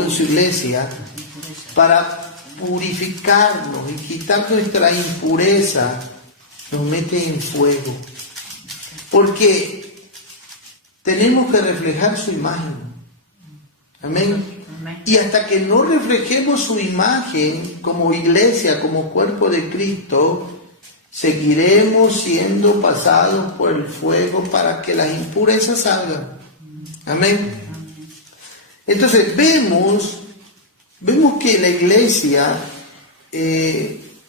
algo en su iglesia para purificarnos y quitar nuestra impureza, nos mete en fuego. Porque tenemos que reflejar su imagen. Amén. Y hasta que no reflejemos su imagen como iglesia, como cuerpo de Cristo, seguiremos siendo pasados por el fuego para que las impurezas salgan. Amén. Entonces vemos que la iglesia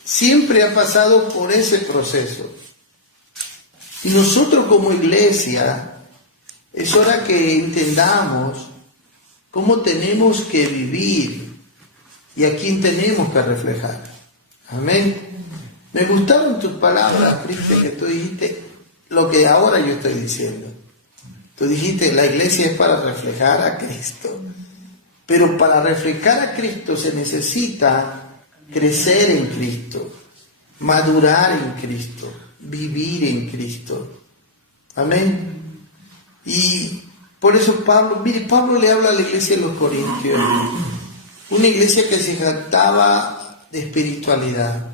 siempre ha pasado por ese proceso. Y nosotros como iglesia es hora que entendamos cómo tenemos que vivir y a quién tenemos que reflejar. Amén. Me gustaron tus palabras, Cristian, que tú dijiste lo que ahora yo estoy diciendo. Tú dijiste, la iglesia es para reflejar a Cristo. Pero para reflejar a Cristo se necesita crecer en Cristo, madurar en Cristo, vivir en Cristo. Amén. Y por eso Pablo le habla a la iglesia de los Corintios, una iglesia que se jactaba de espiritualidad,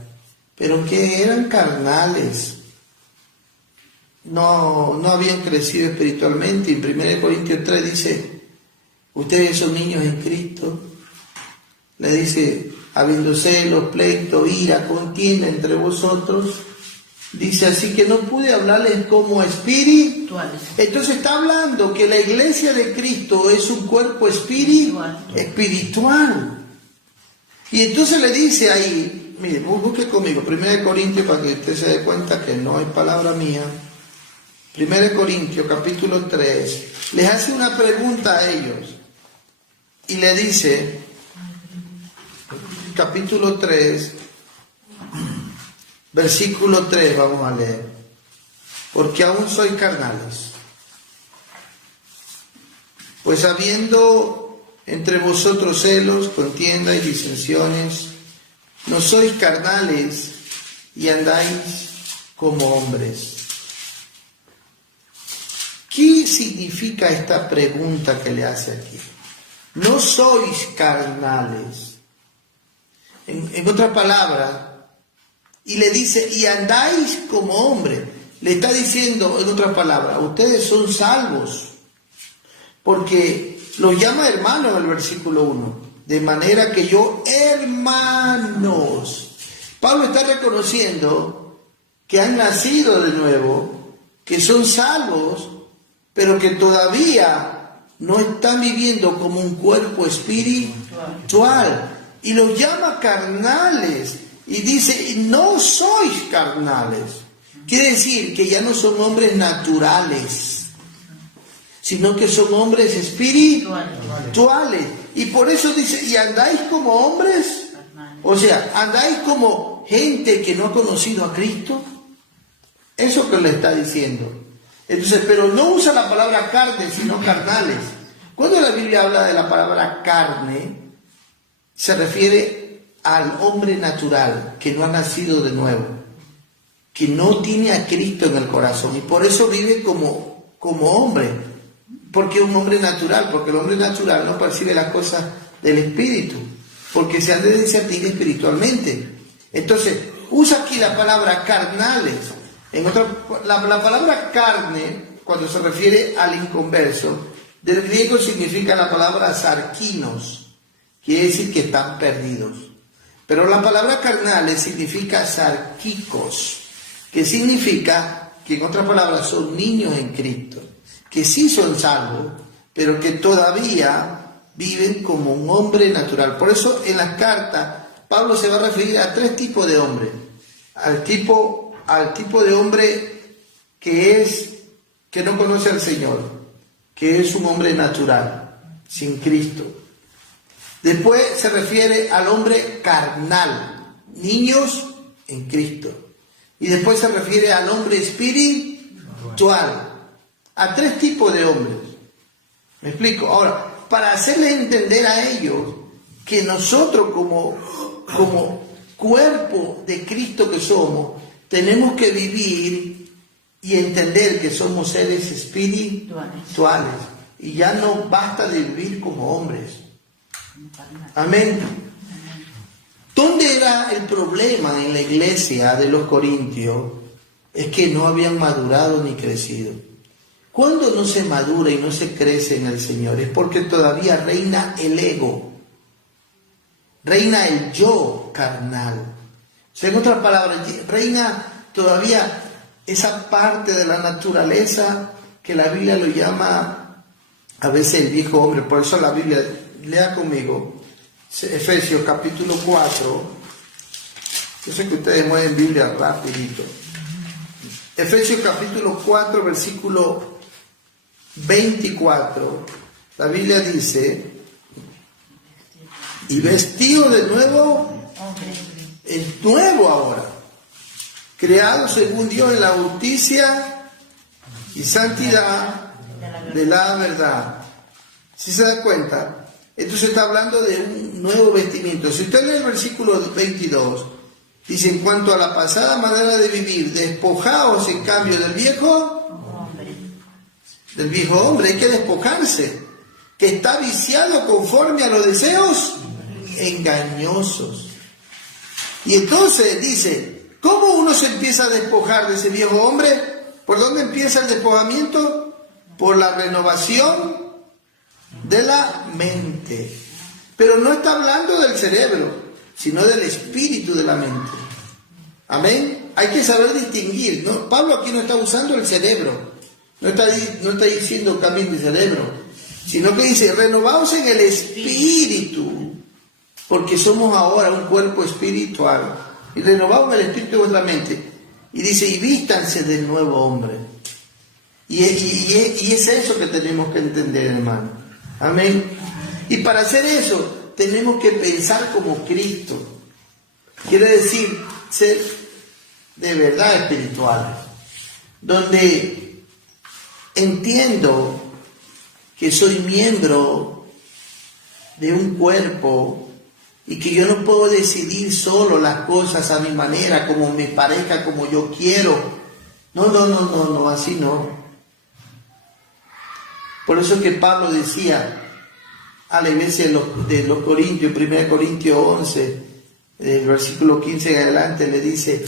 pero que eran carnales, no habían crecido espiritualmente. En 1 Corintios 3 dice, ustedes son niños en Cristo. Le dice, habiendo celos, pleito, ira, contienda entre vosotros. Dice, así que no pude hablarles como espirituales. Entonces está hablando que la iglesia de Cristo es un cuerpo espiritual. Y entonces le dice ahí, mire, busque conmigo, 1 Corintios, para que usted se dé cuenta que no es palabra mía. 1 Corintios, capítulo 3, les hace una pregunta a ellos. Y le dice, capítulo 3, versículo 3, vamos a leer. Porque aún sois carnales. Pues habiendo entre vosotros celos, contienda y disensiones, no sois carnales y andáis como hombres. ¿Qué significa esta pregunta que le hace aquí? No sois carnales. En otras palabras, y le dice, y andáis como hombres. Le está diciendo, en otras palabras, ustedes son salvos. Porque los llama hermanos en el versículo 1. De manera que yo, hermanos. Pablo está reconociendo que han nacido de nuevo, que son salvos, pero que todavía no están viviendo como un cuerpo espiritual. Y los llama carnales. Y dice, no sois carnales. Quiere decir que ya no son hombres naturales, sino que son hombres espirituales. Y por eso dice, ¿y andáis como hombres? O sea, ¿andáis como gente que no ha conocido a Cristo? Eso que le está diciendo. Entonces, pero no usa la palabra carne, sino carnales. Cuando la Biblia habla de la palabra carne, se refiere al hombre natural, que no ha nacido de nuevo, que no tiene a Cristo en el corazón, y por eso vive como hombre. Porque es un hombre natural, porque el hombre natural no percibe las cosas del espíritu, porque se han de discernir espiritualmente. Entonces, usa aquí la palabra carnales. La palabra carne, cuando se refiere al inconverso, del griego significa la palabra sarkinos, quiere decir que están perdidos. Pero la palabra carnales significa sarkikos, que significa que, en otras palabras, son niños en Cristo, que sí son salvos, pero que todavía viven como un hombre natural. Por eso en las cartas Pablo se va a referir a tres tipos de hombres. Al tipo de hombre que no conoce al Señor, que es un hombre natural, sin Cristo. Después se refiere al hombre carnal, niños en Cristo. Y después se refiere al hombre espiritual. A tres tipos de hombres. ¿Me explico? Ahora, para hacerles entender a ellos que nosotros como cuerpo de Cristo que somos, tenemos que vivir y entender que somos seres espirituales. Y ya no basta de vivir como hombres. Amén. ¿Dónde era el problema en la iglesia de los Corintios? Es que no habían madurado ni crecido. Cuando no se madura y no se crece en el Señor es porque todavía reina el ego, reina el yo carnal. O sea, en otras palabras, reina todavía esa parte de la naturaleza que la Biblia lo llama a veces el viejo hombre. Por eso la Biblia, lea conmigo, Efesios capítulo 4. Yo sé que ustedes mueven Biblia rapidito. Efesios capítulo 4, versículo 24. La Biblia dice: y vestido de nuevo, el nuevo ahora, creado según Dios en la justicia y santidad de la verdad. ¿Sí se da cuenta? Entonces está hablando de un nuevo vestimiento. Si usted lee el versículo 22, dice: en cuanto a la pasada manera de vivir, despojaos en cambio del viejo hombre, hay que despojarse, que está viciado conforme a los deseos engañosos. Y entonces dice, ¿cómo uno se empieza a despojar de ese viejo hombre? ¿Por dónde empieza el despojamiento? Por la renovación de la mente. Pero no está hablando del cerebro, sino del espíritu de la mente. Amén. Hay que saber distinguir, ¿no? Pablo aquí no está usando el cerebro, no está diciendo cambien de cerebro, sino que dice renovaos en el espíritu, porque somos ahora un cuerpo espiritual, y renovaos en el espíritu de vuestra mente. Y dice, y vístanse del nuevo hombre. Y es eso que tenemos que entender, hermano. Amén. Y para hacer eso tenemos que pensar como Cristo. Quiere decir ser de verdad espiritual, donde entiendo que soy miembro de un cuerpo y que yo no puedo decidir solo las cosas a mi manera, como me parezca, como yo quiero. No, así no. Por eso es que Pablo decía a la iglesia de los Corintios, 1 Corintios 11, del versículo 15 en adelante, le dice: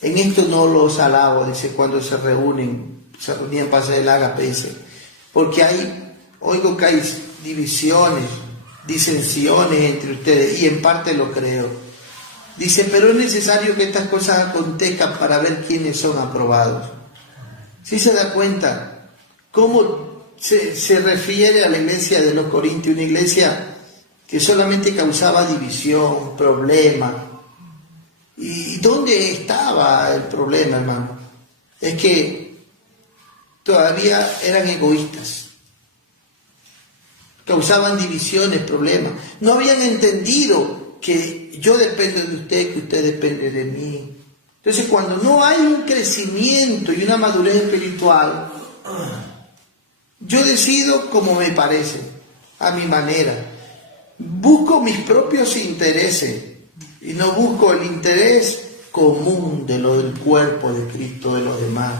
en esto no los alabo, dice, cuando se reunían para hacer el ágape, dice, porque oigo que hay divisiones, disensiones entre ustedes, y en parte lo creo. Dice, pero es necesario que estas cosas acontezcan para ver quiénes son aprobados. ¿Sí se da cuenta cómo se refiere a la iglesia de los Corintios? Una iglesia que solamente causaba división, problema. ¿Y dónde estaba el problema, hermano? Es que todavía eran egoístas, causaban divisiones, problemas, no habían entendido que yo dependo de usted, que usted depende de mí. Entonces, cuando no hay un crecimiento y una madurez espiritual, yo decido como me parece, a mi manera, busco mis propios intereses y no busco el interés común de lo del cuerpo de Cristo, de los demás.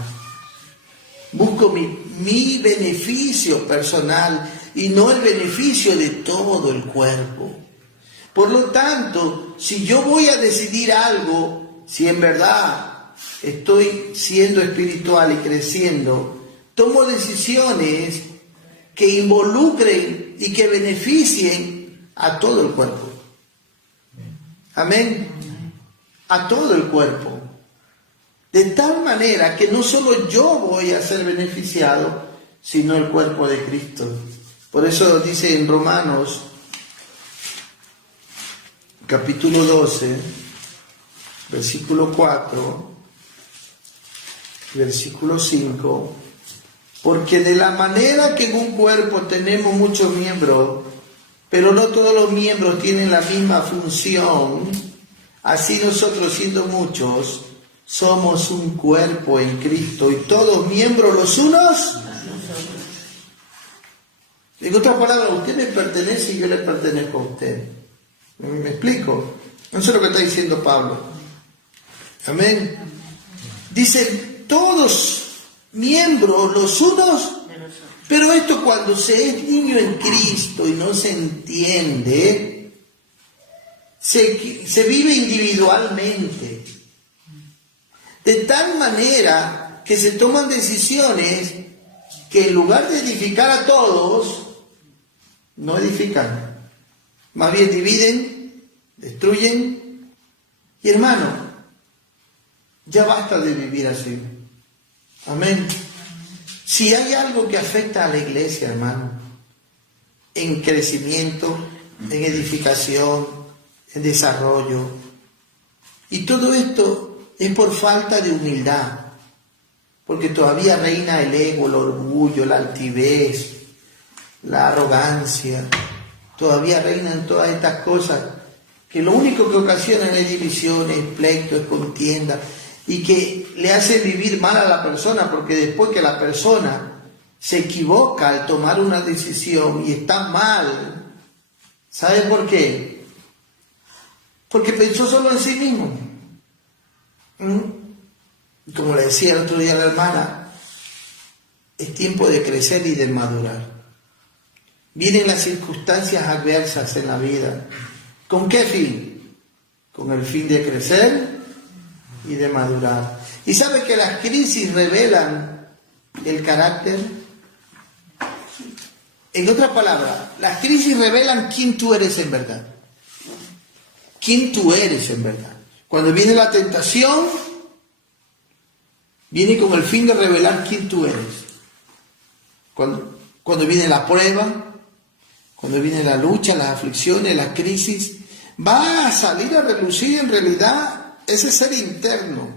Busco mi beneficio personal y no el beneficio de todo el cuerpo. Por lo tanto, si yo voy a decidir algo, si en verdad estoy siendo espiritual y creciendo, tomo decisiones que involucren y que beneficien a todo el cuerpo. Amén. A todo el cuerpo. De tal manera que no solo yo voy a ser beneficiado, sino el cuerpo de Cristo. Por eso dice en Romanos, capítulo 12, versículo 4, versículo 5, porque de la manera que en un cuerpo tenemos muchos miembros, pero no todos los miembros tienen la misma función, así nosotros, siendo muchos, somos un cuerpo en Cristo y todos miembros los unos. En otras palabras, usted me pertenece y yo le pertenezco a usted. ¿Me explico? Eso es lo que está diciendo Pablo. Amén. Dice, todos miembros los unos Pero esto cuando se es niño en Cristo y no se entiende, se vive individualmente. De tal manera que se toman decisiones que en lugar de edificar a todos, no edifican. Más bien dividen, destruyen. Y hermano, ya basta de vivir así. Amén. Si hay algo que afecta a la iglesia, hermano, en crecimiento, en edificación, en desarrollo, y todo esto es por falta de humildad, porque todavía reina el ego, el orgullo, la altivez, la arrogancia, todavía reinan todas estas cosas que lo único que ocasionan es divisiones, pleitos, contiendas, y que le hace vivir mal a la persona, porque después que la persona se equivoca al tomar una decisión y está mal, ¿sabe por qué? Porque pensó solo en sí mismo. Como le decía el otro día a la hermana, es tiempo de crecer y de madurar. Vienen las circunstancias adversas en la vida. ¿Con qué fin? Con el fin de crecer y de madurar. ¿Y sabe que las crisis revelan el carácter? En otras palabras, las crisis revelan quién tú eres en verdad. ¿Quién tú eres en verdad? Cuando viene la tentación, viene con el fin de revelar quién tú eres. Cuando viene la prueba, cuando viene la lucha, las aflicciones, la crisis, va a salir a relucir en realidad ese ser interno.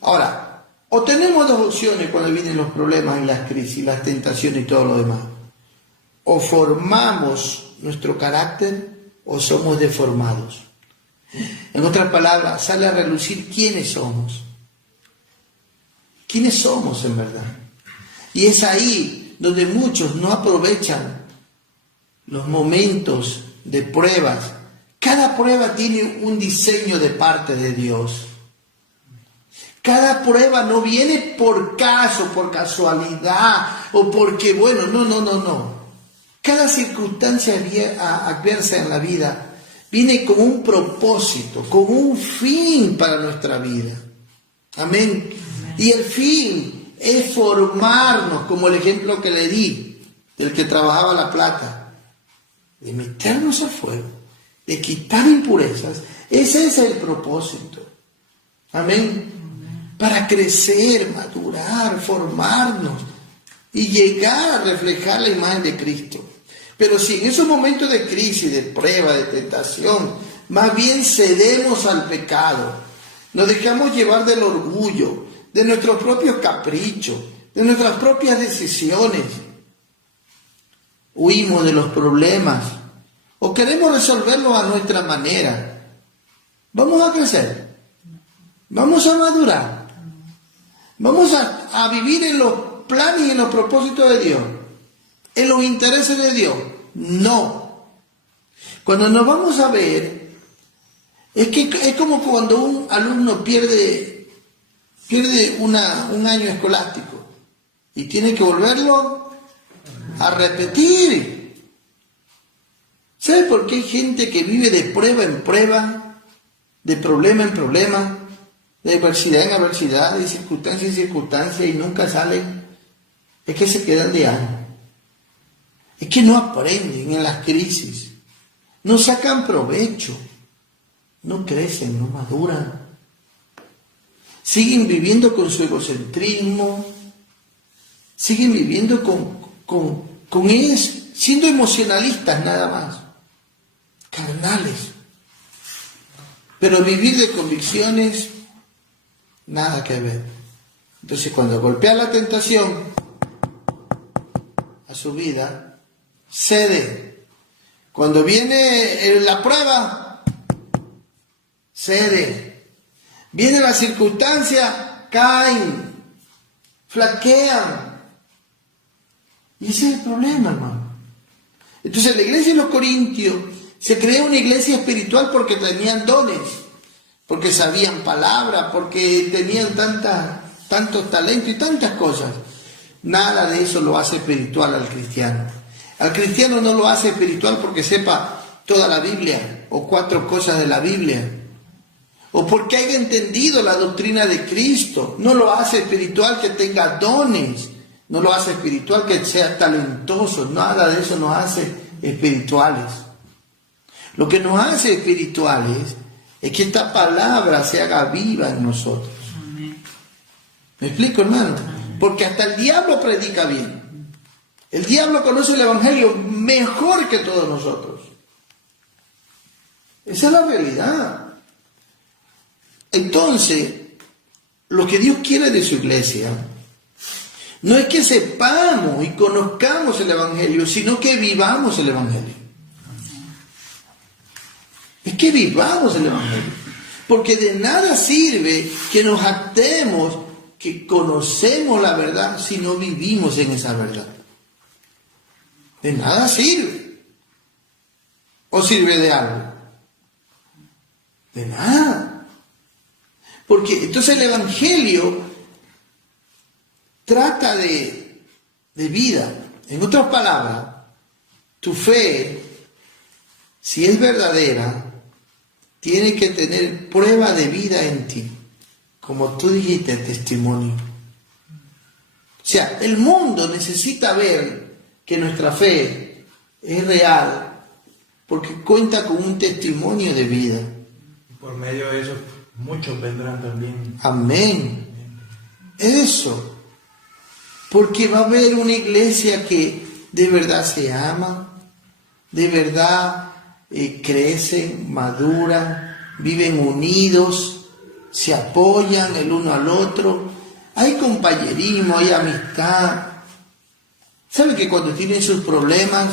Ahora, o tenemos dos opciones cuando vienen los problemas y las crisis, las tentaciones y todo lo demás. O formamos nuestro carácter o somos deformados. En otras palabras, sale a relucir quiénes somos. ¿Quiénes somos en verdad? Y es ahí donde muchos no aprovechan los momentos de pruebas. Cada prueba tiene un diseño de parte de Dios. Cada prueba no viene por caso, por casualidad o porque, bueno, no. Cada circunstancia adversa en la vida viene con un propósito, con un fin para nuestra vida. Amén. Y el fin es formarnos, como el ejemplo que le di, del que trabajaba la plata, de meternos al fuego, de quitar impurezas. Ese es el propósito. Amén. Para crecer, madurar, formarnos y llegar a reflejar la imagen de Cristo. Pero si en esos momentos de crisis, de prueba, de tentación, más bien cedemos al pecado, nos dejamos llevar del orgullo, de nuestros propios caprichos, de nuestras propias decisiones, huimos de los problemas o queremos resolverlos a nuestra manera, vamos a crecer, vamos a madurar, vamos a vivir en los planes y en los propósitos de Dios, en los intereses de Dios. No. Cuando nos vamos a ver, es como cuando un alumno pierde un año escolástico y tiene que volverlo a repetir. ¿Sabe por qué hay gente que vive de prueba en prueba, de problema en problema, de adversidad en adversidad, de circunstancia en circunstancia y nunca salen? Es que se quedan de año. Es que no aprenden en las crisis, no sacan provecho, no crecen, no maduran. Siguen viviendo con su egocentrismo, siguen viviendo con ellos, siendo emocionalistas nada más, carnales. Pero vivir de convicciones, nada que ver. Entonces cuando golpea la tentación a su vida, cede. Cuando viene la prueba, cede. Viene la circunstancia, caen, flaquean. Y ese es el problema, hermano. Entonces la iglesia de los Corintios se creó una iglesia espiritual porque tenían dones, porque sabían palabra, porque tenían tantos talentos y tantas cosas. nada de eso lo hace espiritual al cristiano. Al cristiano no lo hace espiritual porque sepa toda la Biblia o 4 cosas de la Biblia, o porque haya entendido la doctrina de Cristo. No lo hace espiritual que tenga dones, no lo hace espiritual que sea talentoso, nada de eso nos hace espirituales. Lo que nos hace espirituales es que esta palabra se haga viva en nosotros. ¿Me explico, hermano? Porque hasta el diablo predica bien. El diablo conoce el evangelio mejor que todos nosotros. Esa es la realidad. Entonces, lo que Dios quiere de su iglesia no es que sepamos y conozcamos el evangelio, sino que vivamos el evangelio. Es que vivamos el evangelio. Porque de nada sirve que nos jactemos que conocemos la verdad si no vivimos en esa verdad. De nada sirve. ¿O sirve de algo? De nada. Porque entonces el evangelio trata de vida. En otras palabras, tu fe, si es verdadera, tiene que tener prueba de vida en ti. Como tú dijiste, testimonio. O sea, el mundo necesita ver que nuestra fe es real porque cuenta con un testimonio de vida. Y por medio de eso, muchos vendrán también. Amén. Eso. Porque va a haber una iglesia que de verdad se ama, de verdad crecen, maduran, viven unidos, se apoyan el uno al otro, hay compañerismo, hay amistad. ¿Saben que cuando tienen sus problemas,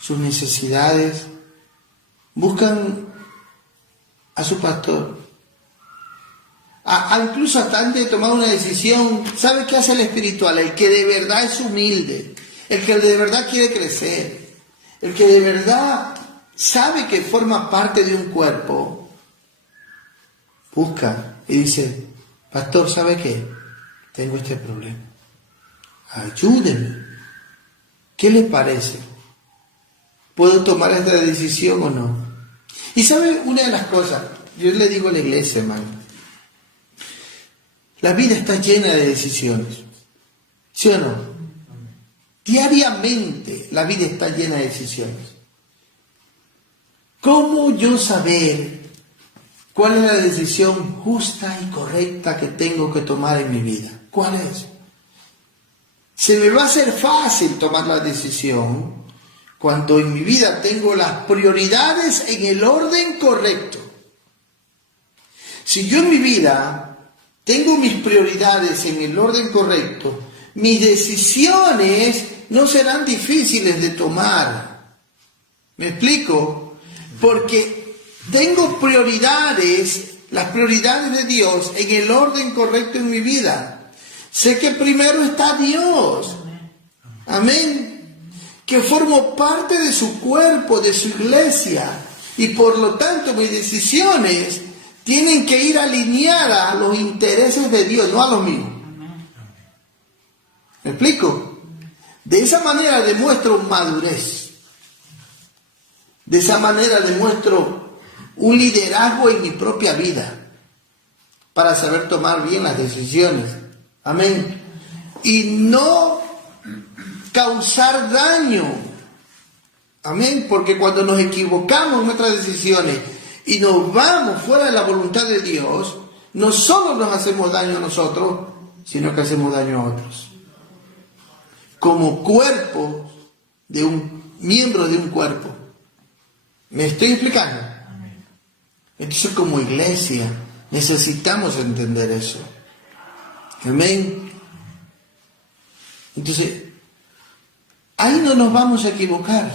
sus necesidades, buscan a su pastor? Incluso hasta antes de tomar una decisión, ¿sabe qué hace el espiritual? El que de verdad es humilde, el que de verdad quiere crecer, el que de verdad sabe que forma parte de un cuerpo, busca y dice, pastor, ¿sabe qué? Tengo este problema. Ayúdeme. ¿Qué le parece? ¿Puedo tomar esta decisión o no? Y ¿sabe una de las cosas? Yo le digo a la iglesia, hermano, la vida está llena de decisiones. ¿Sí o no? Diariamente la vida está llena de decisiones. ¿Cómo yo saber cuál es la decisión justa y correcta que tengo que tomar en mi vida? ¿Cuál es? Se me va a hacer fácil tomar la decisión cuando en mi vida tengo las prioridades en el orden correcto. Si yo en mi vida tengo mis prioridades en el orden correcto, mis decisiones no serán difíciles de tomar. ¿Me explico? Porque tengo prioridades, las prioridades de Dios en el orden correcto en mi vida. Sé que primero está Dios. Amén. Que formo parte de su cuerpo, de su iglesia. Y por lo tanto mis decisiones tienen que ir alineadas a los intereses de Dios, no a los míos. ¿Me explico? De esa manera demuestro madurez. De esa manera demuestro un liderazgo en mi propia vida para saber tomar bien las decisiones. Amén. Y no causar daño. Amén. Porque cuando nos equivocamos en nuestras decisiones y nos vamos fuera de la voluntad de Dios, no solo nos hacemos daño a nosotros, sino que hacemos daño a otros. Como cuerpo de un miembro de un cuerpo. ¿Me estoy explicando? Entonces, como iglesia, necesitamos entender eso. Amén. Entonces, ahí no nos vamos a equivocar,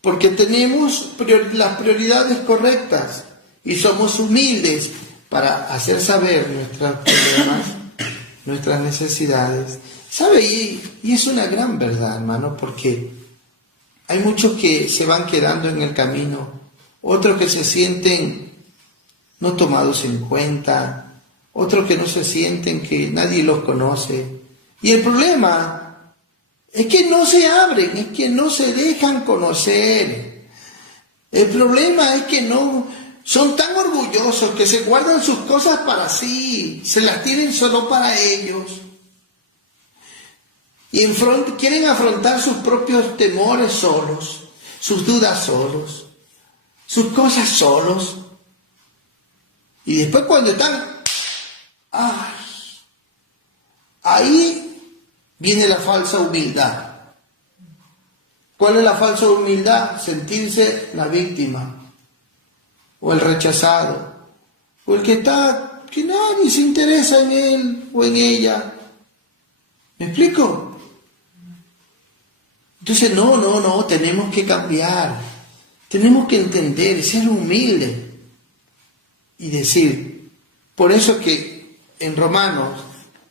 porque tenemos las prioridades correctas y somos humildes para hacer saber nuestros problemas, nuestras necesidades. ¿Sabe? Y es una gran verdad, hermano, porque hay muchos que se van quedando en el camino, otros que se sienten no tomados en cuenta, otros que no se sienten que nadie los conoce, Y el problema es que no se abren, es que no se dejan conocer. El problema es que no son tan orgullosos que se guardan sus cosas para sí, se las tienen solo para ellos. Y quieren afrontar sus propios temores solos, sus dudas solos, sus cosas solos. Y después cuando están, ahí viene la falsa humildad. ¿Cuál es la falsa humildad? Sentirse la víctima, o el rechazado, o el que nadie se interesa en él o en ella. ¿Me explico? Entonces, no, tenemos que cambiar, tenemos que entender, ser humildes y decir, por eso que en Romanos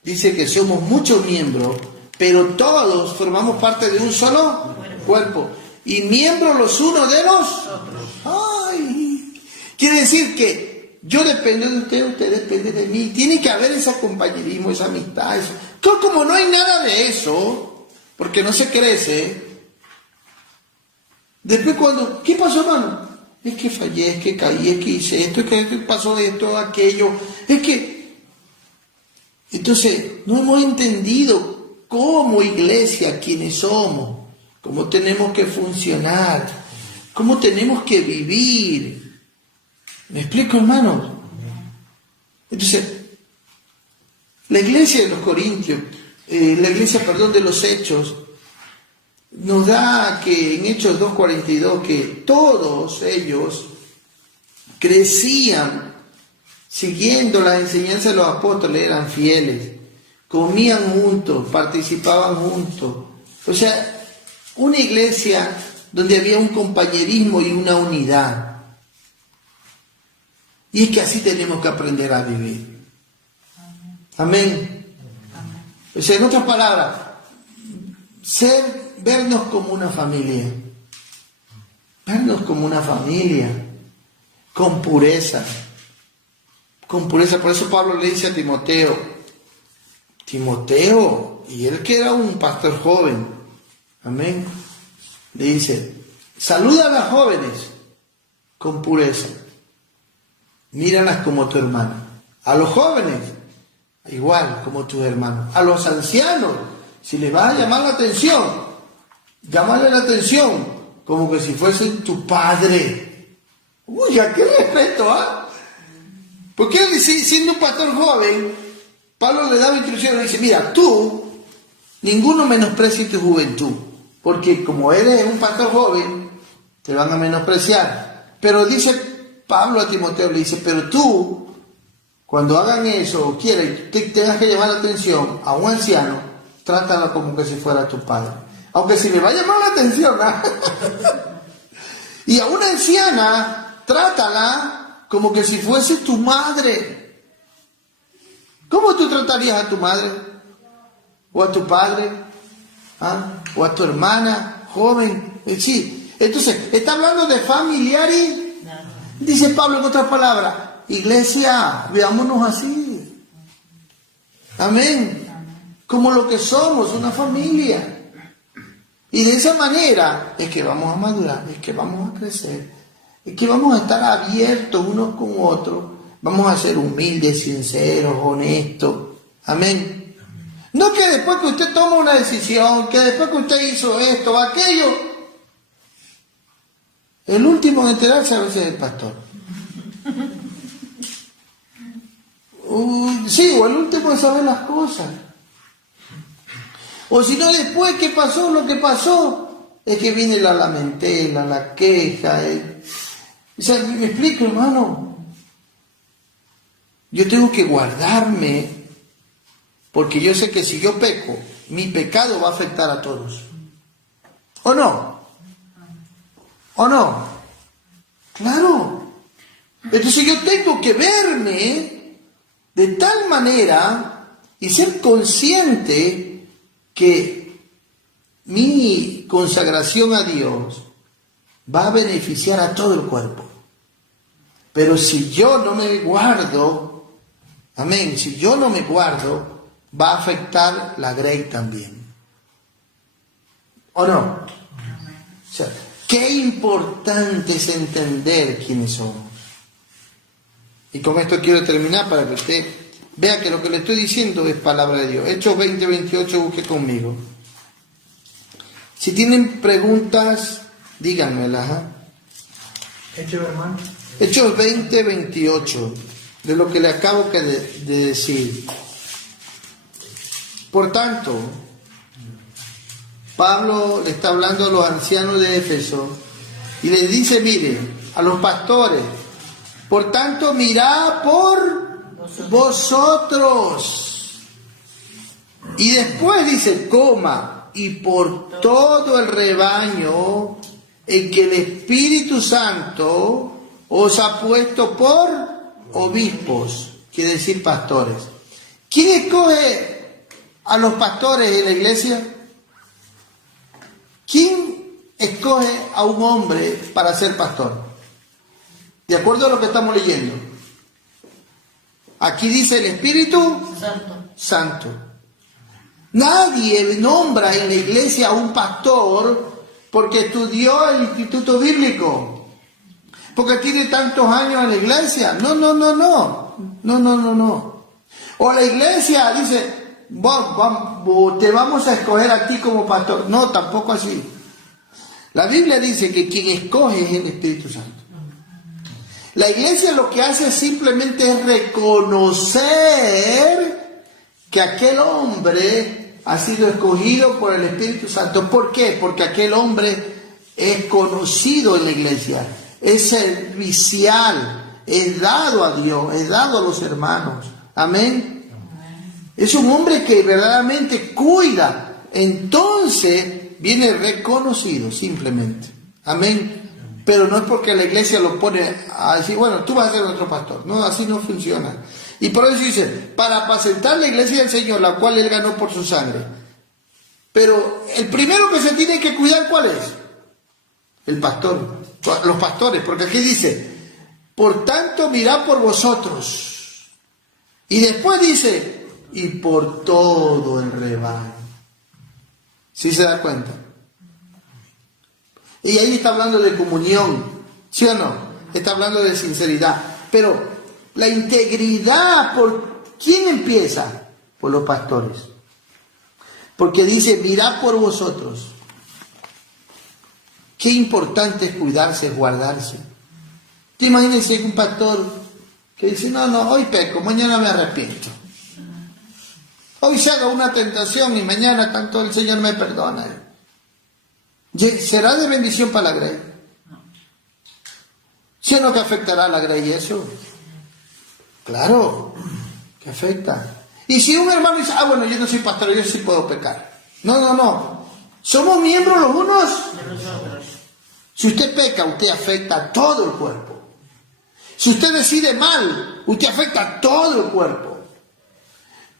dice que somos muchos miembros, pero todos formamos parte de un solo cuerpo, y miembros los unos de los otros. Quiere decir que yo dependo de usted depende de mí, tiene que haber ese compañerismo, esa amistad, eso. Como no hay nada de eso, porque no se crece. Después ¿qué pasó, hermano? Es que fallé, es que caí, es que hice esto, es que pasó esto, aquello, es que... Entonces, no hemos entendido como iglesia quiénes somos, cómo tenemos que funcionar, cómo tenemos que vivir. ¿Me explico, hermanos? Entonces, la iglesia de los Corintios, de los Hechos, nos da que en Hechos 2:42 que todos ellos crecían siguiendo las enseñanzas de los apóstoles, eran fieles, comían juntos, participaban juntos. O sea, una iglesia donde había un compañerismo y una unidad. Y es que así tenemos que aprender a vivir. Amén. O sea, en otras palabras, vernos como una familia. Vernos como una familia. Con pureza. Con pureza. Por eso Pablo le dice a Timoteo, y él que era un pastor joven, amén, le dice, saluda a las jóvenes con pureza. Míralas como tu hermana. A los jóvenes, igual como tus hermanos. A los ancianos, si les vas a llamar la atención, llámale la atención como que si fuesen tu padre. Uy, ¿a qué respeto, Porque él, siendo un pastor joven, Pablo le daba instrucciones, le dice, mira, tú, ninguno menosprecie tu juventud, porque como eres un pastor joven, te van a menospreciar. Pero dice Pablo a Timoteo, le dice, pero tú, cuando hagan eso, o quieran, tengas que llamar la atención a un anciano, trátalo como que si fuera tu padre. Aunque si le va a llamar la atención, y a una anciana, trátala como que si fuese tu madre. ¿Cómo tú tratarías a tu madre? ¿O a tu padre? ¿O a tu hermana joven? Sí. Entonces, está hablando de familiares. Dice Pablo en otras palabras, iglesia, veámonos así. Amén. Como lo que somos, una familia. Y de esa manera es que vamos a madurar, es que vamos a crecer, es que vamos a estar abiertos unos con otros, vamos a ser humildes, sinceros, honestos. Amén. No que después que usted toma una decisión, que después que usted hizo esto o aquello, el último en enterarse a veces es el pastor. Sí, o el último en saber las cosas. O si no, después que pasó lo que pasó, es que viene la lamentela, la queja. O sea, ¿me explico, hermano? Yo tengo que guardarme, porque yo sé que si yo peco, mi pecado va a afectar a todos. ¿O no? ¿O no? Claro. Entonces yo tengo que verme de tal manera y ser consciente que mi consagración a Dios va a beneficiar a todo el cuerpo. Pero si yo no me guardo, amén, si yo no me guardo, va a afectar la grey también. ¿O no? O sea, qué importante es entender quiénes somos. Y con esto quiero terminar para que usted vea que lo que le estoy diciendo es palabra de Dios. Hechos 20:28, busque conmigo. Si tienen preguntas, díganmelas. Hechos, hermano. Hechos 20:28, de lo que le acabo de decir. Por tanto, Pablo le está hablando a los ancianos de Éfeso y les dice, miren, a los pastores, por tanto, mirad por vosotros. Y después dice, coma, y por todo el rebaño en que el Espíritu Santo os ha puesto por obispos, quiere decir pastores. ¿Quién escoge a los pastores en la iglesia? ¿Quién escoge a un hombre para ser pastor? De acuerdo a lo que estamos leyendo. Aquí dice el Espíritu Santo. Nadie nombra en la iglesia a un pastor porque estudió el instituto bíblico, porque tiene tantos años en la iglesia. No. O la iglesia dice, te vamos a escoger a ti como pastor. No, tampoco así. La Biblia dice que quien escoge es el Espíritu Santo. La iglesia lo que hace simplemente es reconocer que aquel hombre ha sido escogido por el Espíritu Santo. ¿Por qué? Porque aquel hombre es conocido en la iglesia, es servicial, es dado a Dios, es dado a los hermanos. Amén. Es un hombre que verdaderamente cuida. Entonces viene reconocido simplemente. Amén. Pero no es porque la iglesia lo pone a decir, bueno, tú vas a ser nuestro pastor. No, así no funciona. Y por eso dice, para apacentar la iglesia del Señor, la cual Él ganó por su sangre. Pero el primero que se tiene que cuidar, ¿cuál es? El pastor, los pastores. Porque aquí dice, por tanto, mirad por vosotros. Y después dice, y por todo el rebaño. ¿Sí se da cuenta? Y ahí está hablando de comunión, ¿sí o no? Está hablando de sinceridad. Pero la integridad, ¿por quién empieza? Por los pastores. Porque dice, mirad por vosotros. Qué importante es cuidarse, guardarse. Imagínense un pastor que dice, no, hoy peco, mañana me arrepiento. Hoy se haga una tentación y mañana tanto el Señor me perdona. ¿Será de bendición para la grey? ¿Sí o no que afectará a la grey eso? Claro, que afecta. Y si un hermano dice, bueno, yo no soy pastor, yo sí puedo pecar. No. Somos miembros los unos de los otros. Si usted peca, usted afecta a todo el cuerpo. Si usted decide mal, usted afecta a todo el cuerpo.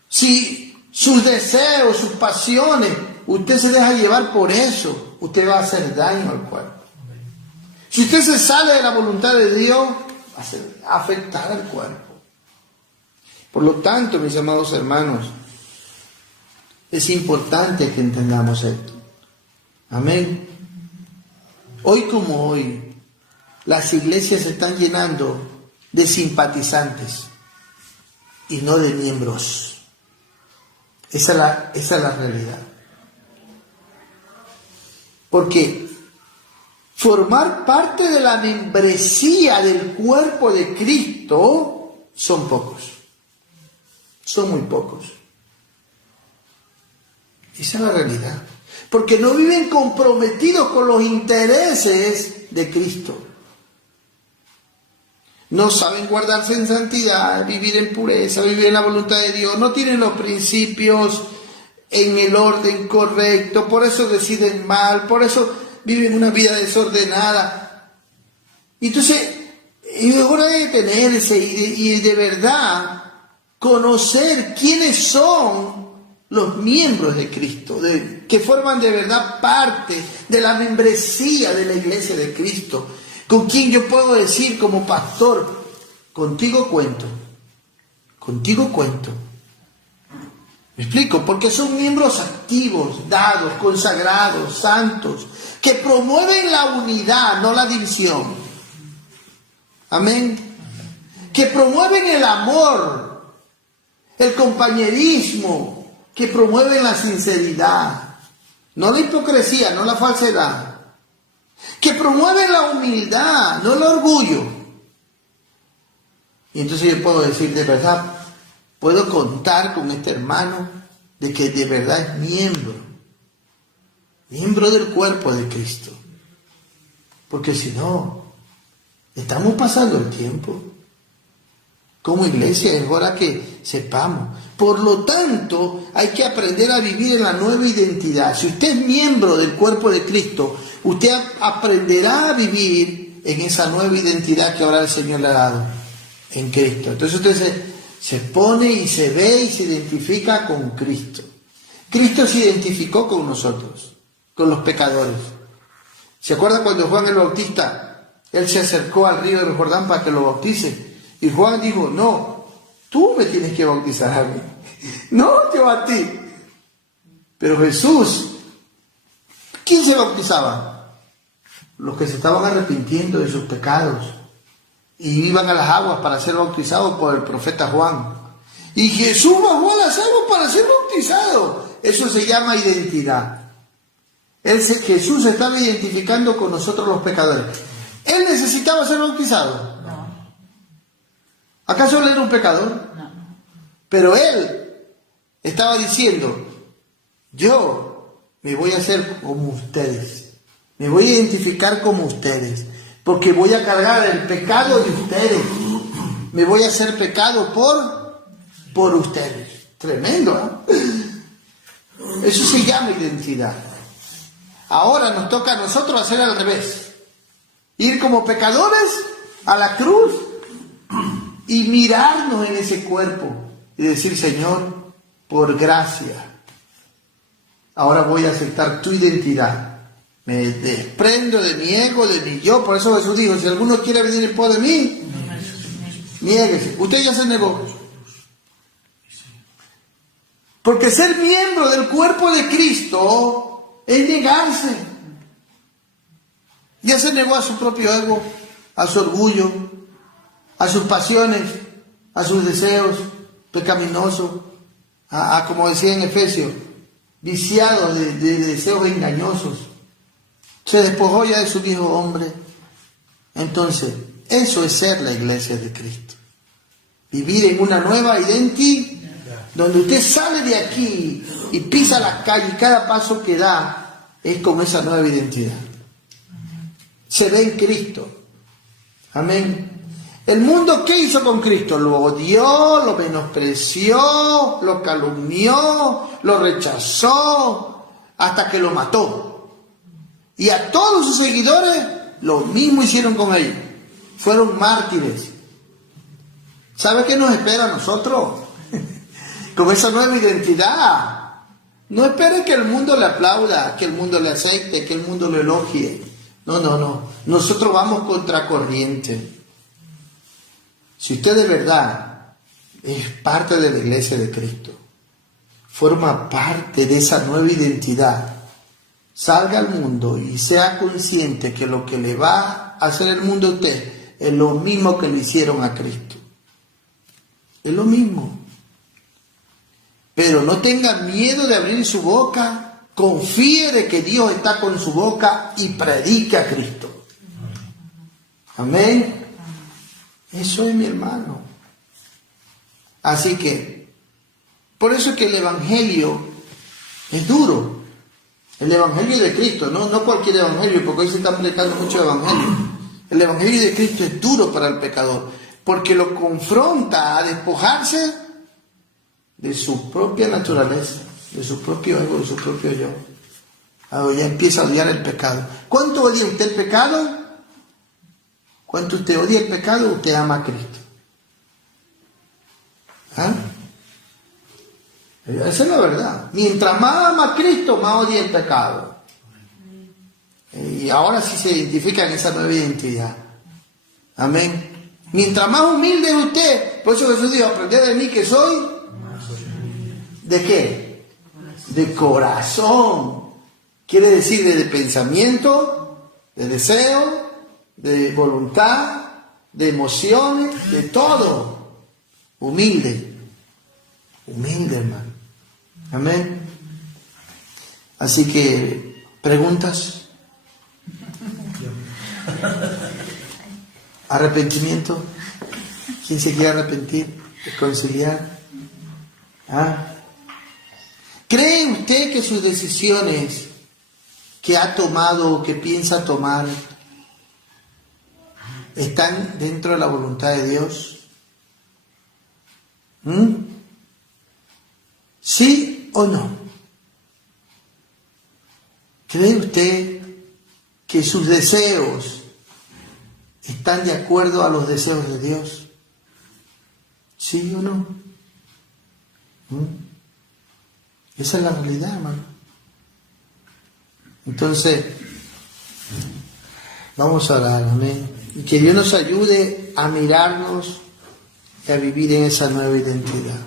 Si sus deseos, sus pasiones, usted se deja llevar por eso, usted va a hacer daño al cuerpo. Si usted se sale de la voluntad de Dios, va a afectar al cuerpo. Por lo tanto, mis amados hermanos, es importante que entendamos esto. Amén. Hoy como hoy, las iglesias se están llenando de simpatizantes y no de miembros. Esa es la realidad. Porque formar parte de la membresía del cuerpo de Cristo son pocos. Son muy pocos. Esa es la realidad. Porque no viven comprometidos con los intereses de Cristo. No saben guardarse en santidad, vivir en pureza, vivir en la voluntad de Dios. No tienen los principios en el orden correcto. Por eso deciden mal. Por eso viven una vida desordenada. Entonces, es hora de detenerse y de verdad conocer quiénes son los miembros de Cristo, que forman de verdad parte de la membresía de la iglesia de Cristo, con quien yo puedo decir como pastor, contigo cuento, ¿Me explico? Porque son miembros activos, dados, consagrados, santos, que promueven la unidad, no la división. Amén. Que promueven el amor, el compañerismo, que promueven la sinceridad, no la hipocresía, no la falsedad. Que promueven la humildad, no el orgullo. Y entonces yo puedo decir, de verdad, puedo contar con este hermano de que de verdad es miembro del cuerpo de Cristo. Porque si no, estamos pasando el tiempo. Como iglesia es hora que sepamos. Por lo tanto, hay que aprender a vivir en la nueva identidad. Si usted es miembro del cuerpo de Cristo, usted aprenderá a vivir en esa nueva identidad que ahora el Señor le ha dado en Cristo. Entonces usted se pone y se ve y se identifica con Cristo. Cristo se identificó con nosotros, con los pecadores. ¿Se acuerda cuando Juan el Bautista, él se acercó al río del Jordán para que lo bautice? Y Juan dijo, no, tú me tienes que bautizar a mí, no yo a ti. Pero Jesús, ¿quién se bautizaba? Los que se estaban arrepintiendo de sus pecados y iban a las aguas para ser bautizados por el profeta Juan. Y Jesús bajó a las aguas para ser bautizado. Eso se llama identidad. Jesús se estaba identificando con nosotros los pecadores. ¿Él necesitaba ser bautizado? No. ¿Acaso él era un pecador? No. Pero él estaba diciendo, yo me voy a hacer como ustedes. Me voy a identificar como ustedes. Porque voy a cargar el pecado de ustedes. Me voy a hacer pecado por ustedes. Tremendo, ¿eh? Eso se llama identidad. Ahora nos toca a nosotros hacer al revés. Ir como pecadores a la cruz y mirarnos en ese cuerpo y decir, Señor, por gracia, ahora voy a aceptar tu identidad. Me desprendo de mi ego, de mi yo. Por eso Jesús dijo, si alguno quiere venir en pos de mí, niéguese. Usted ya se negó. Porque ser miembro del cuerpo de Cristo es negarse. Ya se negó a su propio ego, a su orgullo, a sus pasiones, a sus deseos pecaminosos, a como decía en Efesios, viciado de deseos engañosos. Se despojó ya de su viejo hombre. Entonces, eso es ser la iglesia de Cristo. Vivir en una nueva identidad, donde usted sale de aquí y pisa la calle y cada paso que da es con esa nueva identidad. Se ve en Cristo. Amén. El mundo, ¿qué hizo con Cristo? Lo odió, lo menospreció, lo calumnió, lo rechazó, hasta que lo mató. Y a todos sus seguidores lo mismo hicieron con ellos. Fueron mártires. ¿Sabe qué nos espera a nosotros? Con esa nueva identidad. No espere que el mundo le aplauda, que el mundo le acepte, que el mundo lo elogie. No. Nosotros vamos contracorriente. Si usted de verdad es parte de la iglesia de Cristo, forma parte de esa nueva identidad, salga al mundo y sea consciente que lo que le va a hacer el mundo a usted es lo mismo que le hicieron a Cristo. Es lo mismo. Pero no tenga miedo de abrir su boca, confíe de que Dios está con su boca y predique a Cristo. Amén. Eso es, mi hermano. Así que, por eso es que el Evangelio es duro. El Evangelio de Cristo, no cualquier Evangelio, porque hoy se está predicando mucho Evangelio. El Evangelio de Cristo es duro para el pecador, porque lo confronta a despojarse de su propia naturaleza, de su propio ego, de su propio yo. Ahora ya empieza a odiar el pecado. ¿Cuánto odia usted el pecado? ¿Cuánto usted odia el pecado? Usted ama a Cristo. ¿Ah? Esa es la verdad. Mientras más ama a Cristo, más odia el pecado. Y ahora sí se identifica en esa nueva identidad. Amén. Mientras más humilde es usted, por eso Jesús dijo, aprended de mí que soy ¿De qué? De corazón. Quiere decir de pensamiento, de deseo, de voluntad, de emociones, de todo. Humilde. Humilde, hermano. Amén. Así que, ¿preguntas? ¿Arrepentimiento? ¿Quién se quiere arrepentir? ¿Reconciliar? ¿Ah? ¿Cree usted que sus decisiones que ha tomado o que piensa tomar están dentro de la voluntad de Dios? ¿Sí o no? ¿Cree usted que sus deseos están de acuerdo a los deseos de Dios? ¿Sí o no? Esa es la realidad, hermano. Entonces, vamos a orar, amén. Y que Dios nos ayude a mirarnos y a vivir en esa nueva identidad.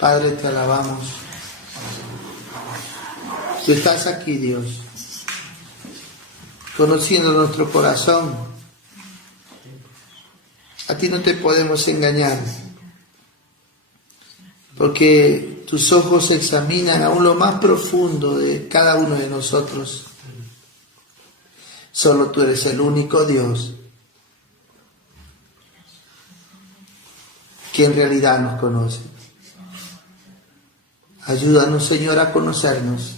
Padre, te alabamos. Tú estás aquí, Dios, conociendo nuestro corazón. A ti no te podemos engañar, porque tus ojos examinan aún lo más profundo de cada uno de nosotros. Solo tú eres el único Dios que en realidad nos conoce. Ayúdanos, Señor, a conocernos,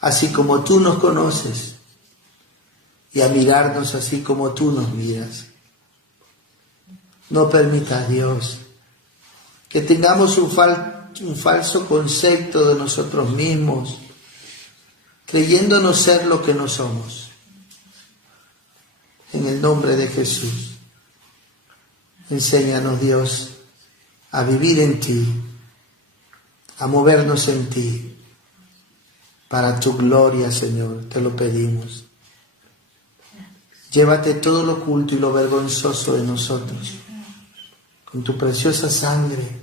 así como tú nos conoces, y a mirarnos así como tú nos miras. No permitas, Dios, que tengamos un falso concepto de nosotros mismos, creyéndonos ser lo que no somos. En el nombre de Jesús, enséñanos, Dios, a vivir en ti, a movernos en ti, para tu gloria, Señor, te lo pedimos. Llévate todo lo oculto y lo vergonzoso de nosotros, con tu preciosa sangre.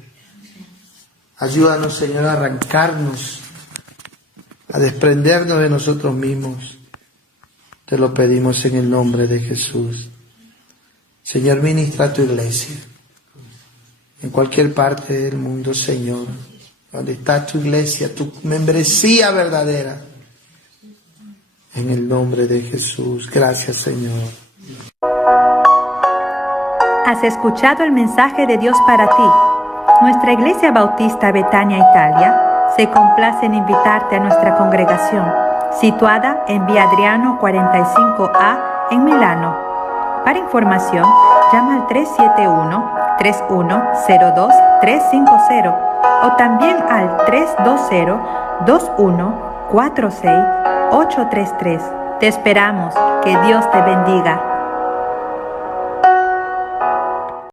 Ayúdanos, Señor, a arrancarnos, a desprendernos de nosotros mismos. Te lo pedimos en el nombre de Jesús. Señor, ministra a tu iglesia, en cualquier parte del mundo, Señor, donde está tu iglesia, tu membresía verdadera. En el nombre de Jesús. Gracias, Señor. Has escuchado el mensaje de Dios para ti. Nuestra Iglesia Bautista Betania Italia se complace en invitarte a nuestra congregación, situada en Vía Adriano 45A en Milano. Para información, llama al 371-3102-350 o también al 320-2146-833. Te esperamos. Que Dios te bendiga.